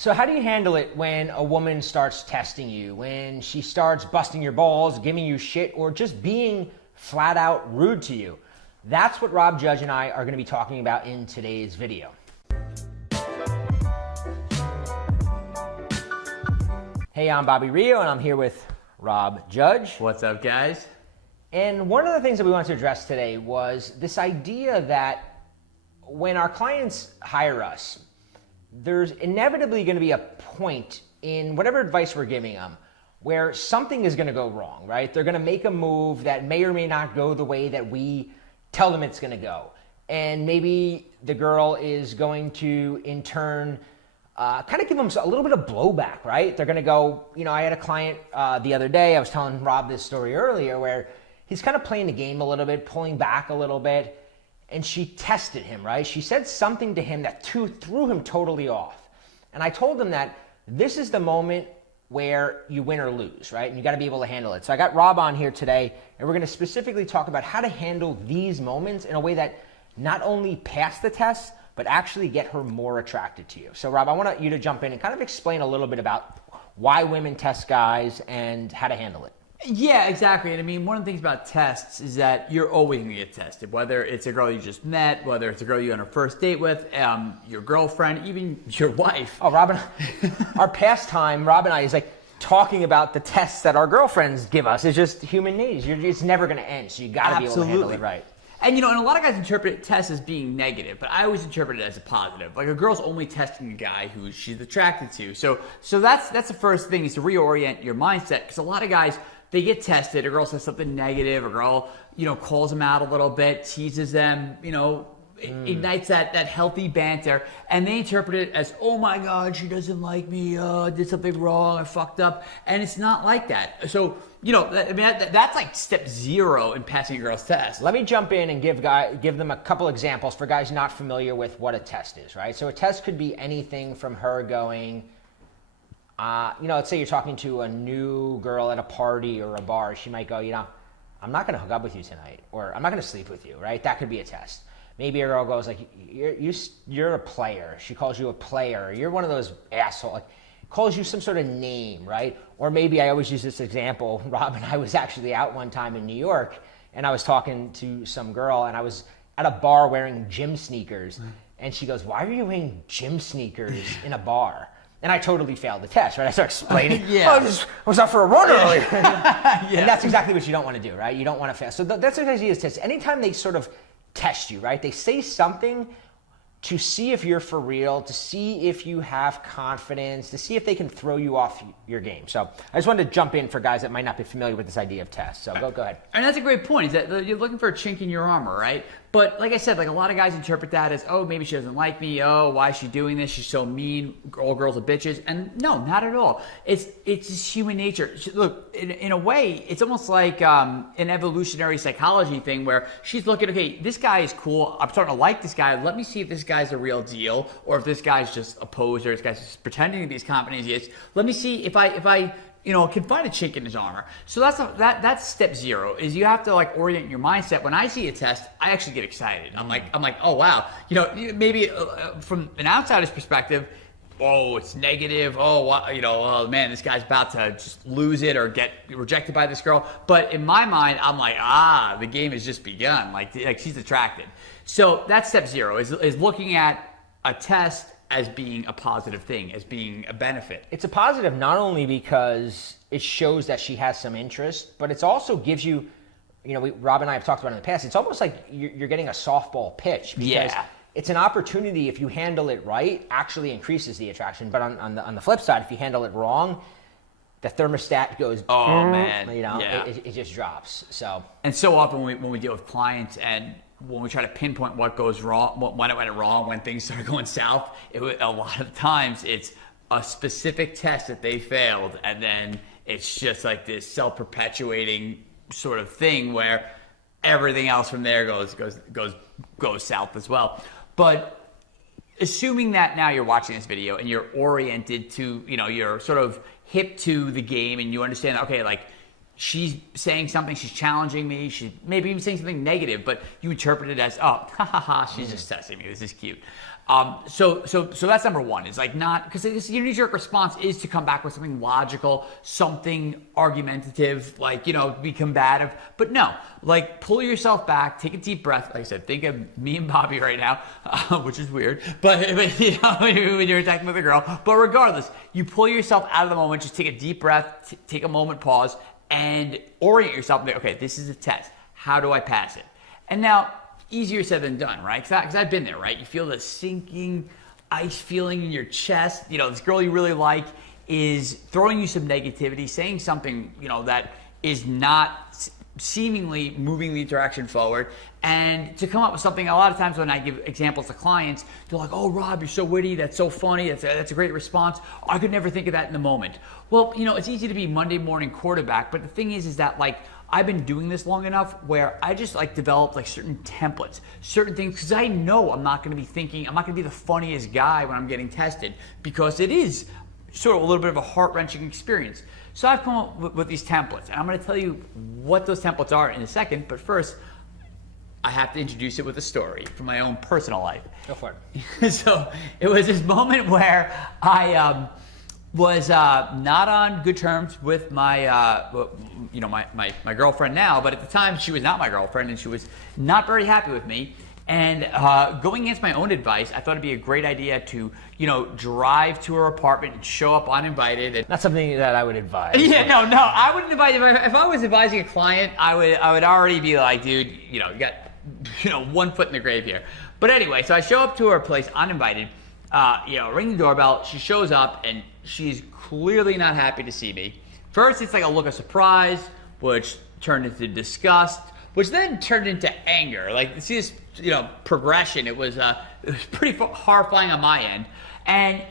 So how do you handle it when a woman starts testing you, when she starts busting your balls, giving you shit, or just being flat out rude to you? That's what Rob Judge and I are going to be talking about in today's video. Hey, I'm Bobby Rio, and I'm here with Rob Judge. What's up, guys? And one of the things that we wanted to address today was this idea that when our clients hire us, there's inevitably going to be a point in whatever advice we're giving them where something is going to go wrong, right? They're going to make a move that may or may not go the way that we tell them it's going to go. And maybe the girl is going to, in turn, kind of give them a little bit of blowback, right? They're going to go, I had a client the other day, I was telling Rob this story earlier, where he's kind of playing the game a little bit, pulling back a little bit. And she tested him, right? She said something to him that threw him totally off. And I told him that this is the moment where you win or lose, right? And you got to be able to handle it. So I got Rob on here today, and we're going to specifically talk about how to handle these moments in a way that not only pass the test, but actually get her more attracted to you. So Rob, I want you to jump in and kind of explain a little bit about why women test guys and how to handle it. Yeah, exactly. And I mean, one of the things about tests is that you're always going to get tested, whether it's a girl you just met, whether it's a girl you're on a first date with, your girlfriend, even your wife. Oh, our pastime, Rob and I, is like talking about the tests that our girlfriends give us. It's just human nature. It's never going to end, so you got to be able to handle it right. And and a lot of guys interpret tests as being negative, but I always interpret it as a positive. Like a girl's only testing a guy who she's attracted to. So that's the first thing, is to reorient your mindset, because a lot of guys, they get tested, a girl says something negative, a girl, calls them out a little bit, teases them, ignites that healthy banter, and they interpret it as, oh my God, she doesn't like me, I did something wrong, I fucked up, and it's not like that. So, that's like step zero in passing a girl's test. Let me jump in and give them a couple examples for guys not familiar with what a test is, right? So a test could be anything from her going, let's say you're talking to a new girl at a party or a bar. She might go, I'm not going to hook up with you tonight, or I'm not going to sleep with you, right? That could be a test. Maybe a girl goes like, you're a player. She calls you a player. You're one of those assholes. Like, calls you some sort of name, right? Or maybe I always use this example. Rob and I was actually out one time in New York, and I was talking to some girl, and I was at a bar wearing gym sneakers. And she goes, why are you wearing gym sneakers in a bar? And I totally failed the test, right? I started explaining, I was out for a run earlier. And that's exactly what you don't want to do, right? You don't want to fail. So that's what I use tests. Anytime they sort of test you, right? They say something to see if you're for real, to see if you have confidence, to see if they can throw you off your game. So I just wanted to jump in for guys that might not be familiar with this idea of tests. So go ahead. And that's a great point, is that you're looking for a chink in your armor, right? But like I said, like a lot of guys interpret that as, oh, maybe she doesn't like me. Oh, why is she doing this? She's so mean. All girls are bitches. And no, not at all. It's just human nature. Look, in a way, it's almost like an evolutionary psychology thing where she's looking, okay, this guy is cool. I'm starting to like this guy. Let me see if this guy's the real deal, or if this guy's just a poser. This guy's just pretending to be as confident as he is. Let me see if I can find a chink in his armor. So that's step zero, is you have to like orient your mindset. When I see a test, I actually get excited. I'm like, oh wow. Maybe from an outsider's perspective, oh, it's negative. Oh, oh man, this guy's about to just lose it or get rejected by this girl. But in my mind, I'm like, the game has just begun. Like she's attracted. So that's step zero, is looking at a test as being a positive thing, as being a benefit. It's a positive not only because it shows that she has some interest, but it also gives you, Rob and I have talked about it in the past, it's almost like you're getting a softball pitch, because it's an opportunity, if you handle it right, actually increases the attraction. But on the flip side, if you handle it wrong, the thermostat goes, it just drops. And so often when we deal with clients, and when we try to pinpoint what goes wrong, when it went wrong, when things start going south, a lot of times it's a specific test that they failed, and then it's just like this self-perpetuating sort of thing where everything else from there goes south as well. But assuming that now you're watching this video and you're oriented to, you're sort of hip to the game, and you understand, okay, like she's saying something, she's challenging me, she's maybe even saying something negative, but you interpret it as, oh, ha ha ha, she's just testing me, this is cute. So that's number one. It's like not, because your knee-jerk response is to come back with something logical, something argumentative, like, be combative. But no, like pull yourself back, take a deep breath. Like I said, think of me and Bobby right now, which is weird, but when you're attacking with a girl. But regardless, you pull yourself out of the moment, just take a deep breath, take a moment, pause, and orient yourself. And okay, this is a test. How do I pass it? And now, easier said than done, right? Because I've been there, right? You feel the sinking ice feeling in your chest. This girl you really like is throwing you some negativity, saying something, that is not seemingly moving the interaction forward. And to come up with something, a lot of times when I give examples to clients, they're like, oh, Rob, you're so witty. That's so funny. That's a great response. I could never think of that in the moment. Well, it's easy to be Monday morning quarterback, but the thing is that like, I've been doing this long enough where I just like developed like certain templates, certain things, because I know I'm not going to be the funniest guy when I'm getting tested, because it is sort of a little bit of a heart-wrenching experience. So I've come up with these templates, and I'm going to tell you what those templates are in a second, but first, I have to introduce it with a story from my own personal life. Go for it. So it was this moment where I was not on good terms with my my girlfriend now, but at the time she was not my girlfriend and she was not very happy with me. And going against my own advice, I thought it'd be a great idea to drive to her apartment and show up uninvited. And not something that I would advise. Yeah, no, I wouldn't advise. If I was advising a client, I would already be like, dude, you got 1 foot in the grave here. But anyway, so I show up to her place uninvited. Ring the doorbell. She shows up and she's clearly not happy to see me. First, it's like a look of surprise, which turned into disgust, which then turned into anger. Like, see this, progression. It was pretty horrifying on my end. And,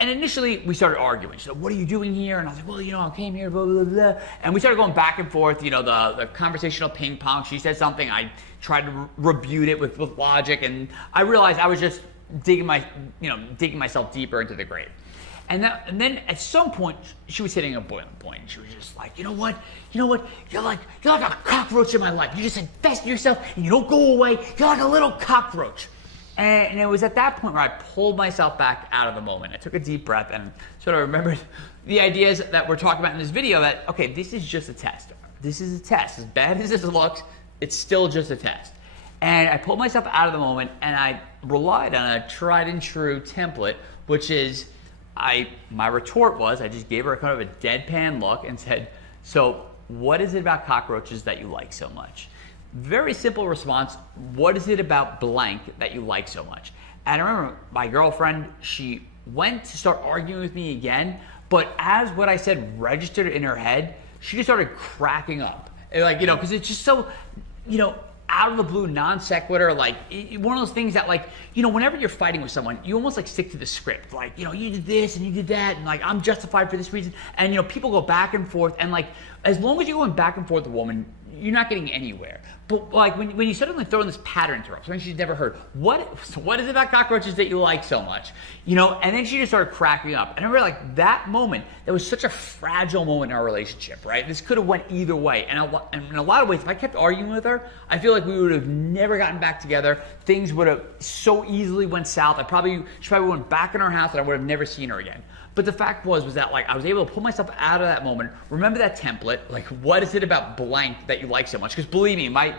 and initially we started arguing. She said, what are you doing here? And I was like, well, I came here, blah, blah, blah. And we started going back and forth, the conversational ping pong. She said something. I tried to rebut it with logic. And I realized I was just digging myself deeper into the grave. And then at some point, she was hitting a boiling point. She was just like, you know what? You're like a cockroach in my life. You just invest in yourself and you don't go away. You're like a little cockroach. And it was at that point where I pulled myself back out of the moment. I took a deep breath and sort of remembered the ideas that we're talking about in this video that, okay, this is just a test. This is a test. As bad as this looks, it's still just a test. And I pulled myself out of the moment and I relied on a tried and true template, which is my retort was, I just gave her a kind of a deadpan look and said, so what is it about cockroaches that you like so much? Very simple response. What is it about blank that you like so much? And I remember my girlfriend, she went to start arguing with me again, but as what I said registered in her head, she just started cracking up. Like, because it's just so, out of the blue, non sequitur, like one of those things that like, whenever you're fighting with someone, you almost like stick to the script. Like, you did this and you did that and like, I'm justified for this reason. And people go back and forth and like, as long as you're going back and forth with a woman, you're not getting anywhere. But like when you suddenly throw in this pattern to her, something she's never heard, what is it about cockroaches that you like so much? And then she just started cracking up. And I remember like that moment, that was such a fragile moment in our relationship, right? This could have went either way. And in a lot of ways, if I kept arguing with her, I feel like we would have never gotten back together. Things would have so easily went south. She probably went back in her house and I would have never seen her again. But the fact was that like I was able to pull myself out of that moment. Remember that template? Like, what is it about blank that you like so much? Because believe me, my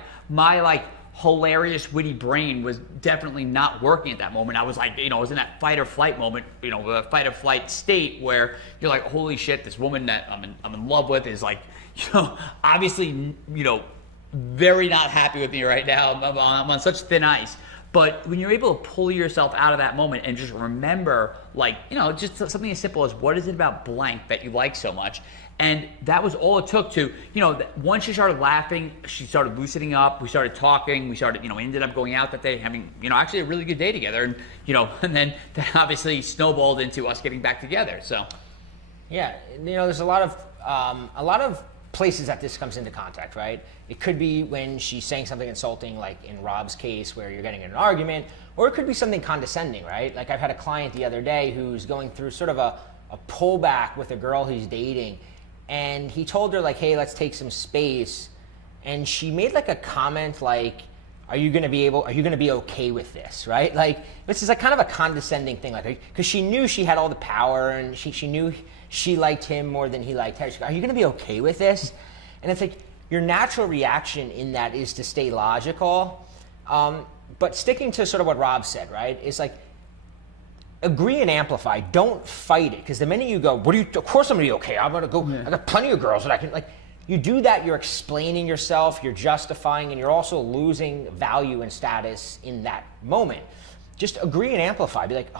like hilarious, witty brain was definitely not working at that moment. I was like, I was in that fight or flight moment, the fight or flight state where you're like, holy shit, this woman that I'm in love with is like, obviously, very not happy with me right now. I'm on such thin ice. But when you're able to pull yourself out of that moment and just remember, like, just something as simple as what is it about blank that you like so much? And that was all it took to, once she started laughing, she started loosening up, we started talking, we ended up going out that day, having, actually a really good day together. And, and then that obviously snowballed into us getting back together. So, yeah, there's a lot of places that this comes into contact, right? It could be when she's saying something insulting, like in Rob's case, where you're getting in an argument, or it could be something condescending, right? Like I've had a client the other day who's going through sort of a pullback with a girl he's dating, and he told her like, hey, let's take some space, and she made like a comment like, are you going to be okay with this, right? Like, this is like kind of a condescending thing, like, because she knew she had all the power, and she knew she liked him more than he liked her. She goes, are you going to be okay with this? And it's like, your natural reaction in that is to stay logical, but sticking to sort of what Rob said, right, is like, agree and amplify. Don't fight it, because the minute you go, of course I'm going to be okay. I'm going to go, I got plenty of girls that I can, like, you do that, you're explaining yourself, you're justifying, and you're also losing value and status in that moment. Just agree and amplify. Be like,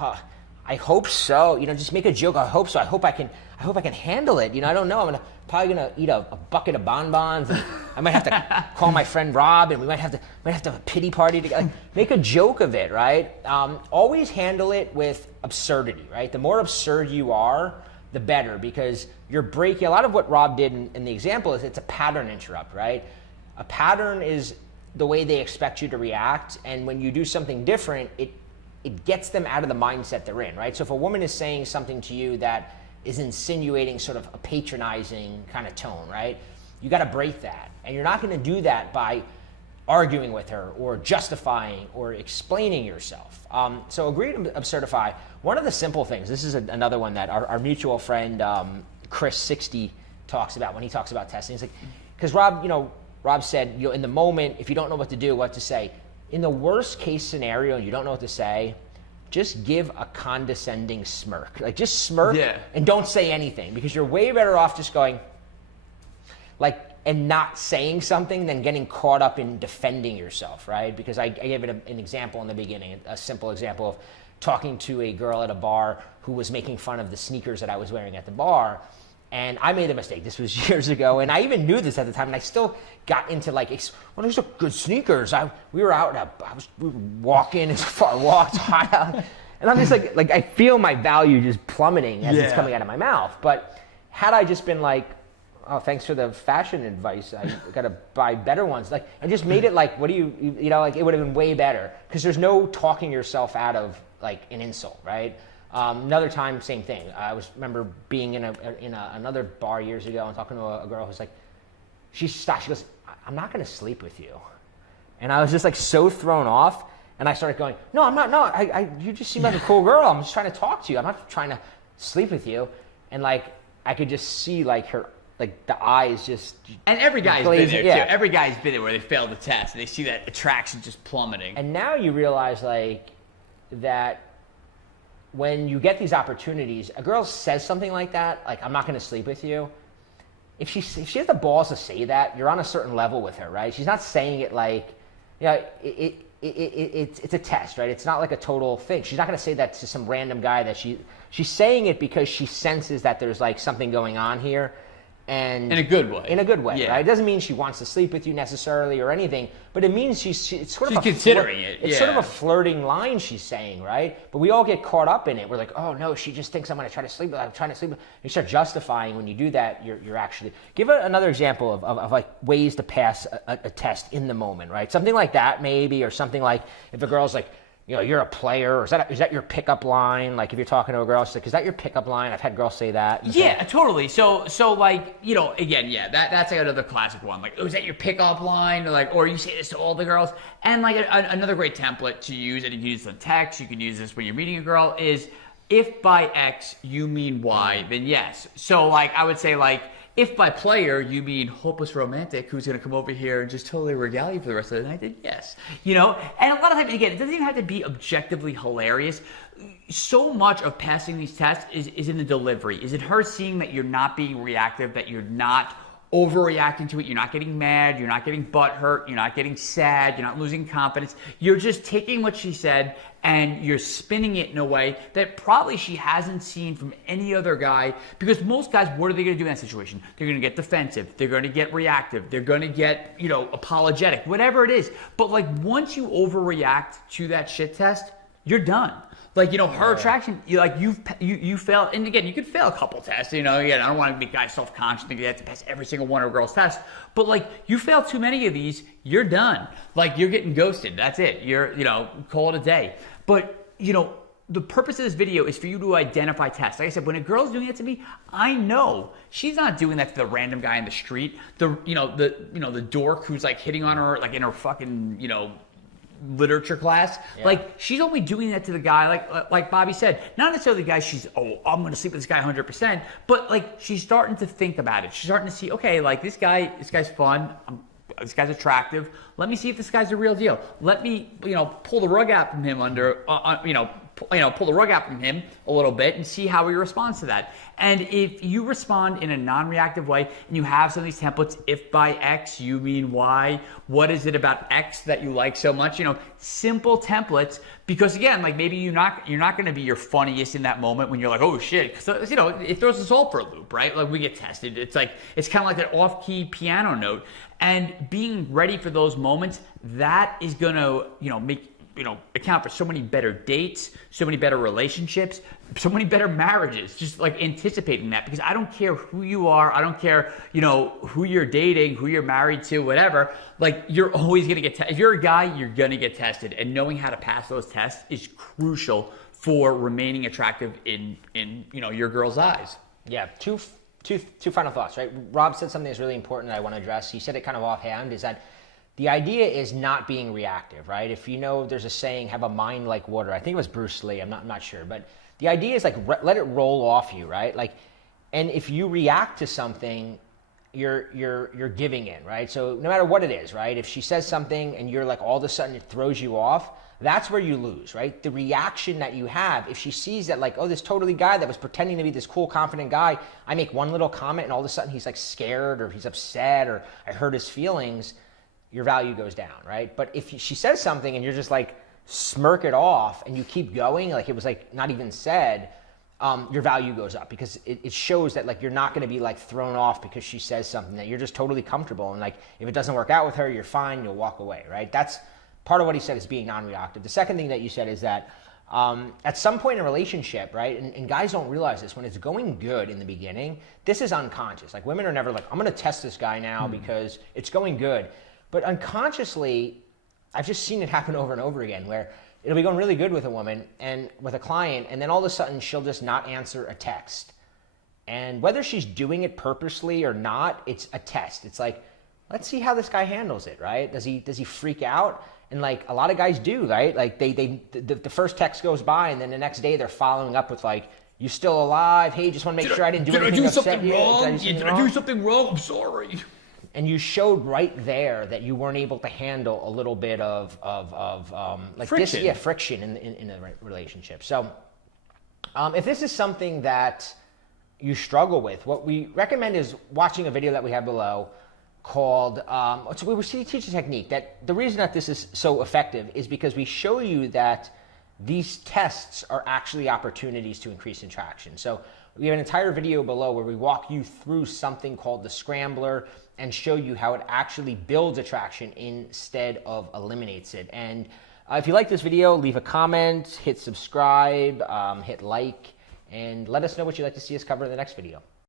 I hope so. You know, just make a joke. I hope so. I hope I can handle it. You know, I don't know. I'm probably gonna eat a bucket of bonbons, and I might have to call my friend Rob, and we might have to have a pity party together. Like, make a joke of it, right? Always handle it with absurdity, right? The more absurd you are, the better, because you're breaking. A lot of what Rob did in the example is it's a pattern interrupt, right? A pattern is the way they expect you to react, and when you do something different, it gets them out of the mindset they're in, right? So if a woman is saying something to you that is insinuating sort of a patronizing kind of tone, right? You got to break that, and you're not going to do that by arguing with her or justifying or explaining yourself. So agree to absurdify. One of the simple things, this is another one that our mutual friend Chris 60 talks about when he talks about testing. It's like, because Rob said, in the moment, if you don't know what to do, what to say. In the worst case scenario, and you don't know what to say, just give a condescending smirk. Like, just smirk and don't say anything, because you're way better off just going, like, and not saying something than getting caught up in defending yourself, right? Because I gave it an example in the beginning, a simple example of talking to a girl at a bar who was making fun of the sneakers that I was wearing at the bar. And I made a mistake. This was years ago, and I even knew this at the time, and I still got into like, well, those are good sneakers. We were out, we were walking, it's a far walk, it's hot out. And I'm just like I feel my value just plummeting as it's coming out of my mouth. But had I just been like, oh, thanks for the fashion advice, I gotta buy better ones. Like, I just made it like, what do you know, like, it would have been way better, because there's no talking yourself out of like an insult, right? Another time, same thing. I remember being in another bar years ago and talking to a girl who's like, she stopped. She goes, I'm not going to sleep with you. And I was just like so thrown off. And I started going, no, I'm not. No, you just seem like a cool girl. I'm just trying to talk to you. I'm not trying to sleep with you. And like, I could just see like her, like the eyes just. And every guy's been there too. Every guy's been there where they failed the test and they see that attraction just plummeting. And now you realize like that. When you get these opportunities, a girl says something like that, like, I'm not going to sleep with you. If she has the balls to say that, you're on a certain level with her, right? She's not saying it like, it's a test, right? It's not like a total thing. She's not going to say that to some random guy that she's saying it because she senses that there's like something going on here. And in a good way. In a good way, right? It doesn't mean she wants to sleep with you necessarily or anything, but it means it's sort of considering it. It's sort of a flirting line she's saying, right? But we all get caught up in it. We're like, oh no, she just thinks I'm going to try to sleep with her. I'm trying to sleep with her. You start justifying. When you do that, you're actually... Give another example of like ways to pass a test in the moment, right? Something like that maybe, or something like if a girl's like, you're a player, or is that your pickup line? Like, if you're talking to a girl, she's like, is that your pickup line? I've had girls say that. Yeah, totally. So like, again, that's like another classic one. Like, oh, is that your pickup line? Or you say this to all the girls. And like another great template to use, and you can use this in text, you can use this when you're meeting a girl, is if by X you mean Y, then yes. So like, I would say like, if by player you mean hopeless romantic who's going to come over here and just totally regale you for the rest of the night, then yes. And a lot of times, again, it doesn't even have to be objectively hilarious. So much of passing these tests is in the delivery, is in her seeing that you're not being reactive, that you're not overreacting to it, you're not getting mad, you're not getting butthurt, you're not getting sad, you're not losing confidence. You're just taking what she said and you're spinning it in a way that probably she hasn't seen from any other guy, because most guys, what are they going to do in that situation? They're going to get defensive, they're going to get reactive, they're going to get, apologetic, whatever it is. But like, once you overreact to that shit test, you're done. Like, her attraction, you fail, and again, you could fail a couple tests, again, I don't want to make guys self-conscious, think they have to pass every single one of a girl's tests, but like, you fail too many of these, you're done. Like, you're getting ghosted, that's it, you're, call it a day. But, the purpose of this video is for you to identify tests. Like I said, when a girl's doing it to me, I know she's not doing that to the random guy in the street, the dork who's like hitting on her like in her fucking literature class. Yeah. Like she's only doing that to the guy, like Bobby said, not necessarily the guy I'm gonna sleep with this guy 100%, but like she's starting to think about it. She's starting to see, okay, like this guy's fun. This guy's attractive. Let me see if this guy's a real deal. Let me, pull the rug out from him pull the rug out from him a little bit and see how he responds to that. And if you respond in a non-reactive way and you have some of these templates, if by X you mean Y, what is it about X that you like so much? Simple templates, because again, like maybe you're not going to be your funniest in that moment when you're like, oh shit, because it throws us all for a loop, right? Like we get tested. It's kind of like that off-key piano note, and being ready for those moments, that is going to make account for so many better dates, so many better relationships, so many better marriages, just like anticipating that. Because I don't care who you are, I don't care, who you're dating, who you're married to, whatever, like you're always gonna get tested. If you're a guy, you're gonna get tested, and knowing how to pass those tests is crucial for remaining attractive in your girl's eyes. Yeah, two final thoughts, right? Rob said something that's really important that I want to address. He said it kind of offhand, is that the idea is not being reactive, right? If there's a saying, have a mind like water. I think it was Bruce Lee. I'm not sure, but the idea is like let it roll off you, right? Like, and if you react to something, you're giving in, right? So no matter what it is, right? If she says something and you're like all of a sudden it throws you off, that's where you lose, right? The reaction that you have, if she sees that like, oh, this totally guy that was pretending to be this cool, confident guy, I make one little comment and all of a sudden he's like scared or he's upset or I hurt his feelings, your value goes down, right? But if she says something and you're just like smirk it off and you keep going, like it was like not even said, your value goes up, because it shows that like you're not going to be like thrown off because she says something, that you're just totally comfortable, and like if it doesn't work out with her, you're fine, you'll walk away, right? That's part of what he said, is being non-reactive. The second thing that you said is that at some point in a relationship, right, and guys don't realize this, when it's going good in the beginning, this is unconscious. Like women are never like, I'm going to test this guy now because it's going good. But unconsciously, I've just seen it happen over and over again, where it'll be going really good with a woman and with a client, and then all of a sudden she'll just not answer a text. And whether she's doing it purposely or not, it's a test. It's like, let's see how this guy handles it, right? Does he freak out? And like a lot of guys do, right? Like the first text goes by, and then the next day they're following up with like, you still alive? Hey, just want to make sure I didn't do anything to upset you. Did I do something wrong? I'm sorry. And you showed right there that you weren't able to handle a little bit of like friction. Friction in a relationship. So if this is something that you struggle with, what we recommend is watching a video that we have below called, so we teach a technique that the reason that this is so effective is because we show you that these tests are actually opportunities to increase attraction. So we have an entire video below where we walk you through something called the scrambler and show you how it actually builds attraction instead of eliminates it. And if you like this video, leave a comment, hit subscribe, hit like, and let us know what you'd like to see us cover in the next video.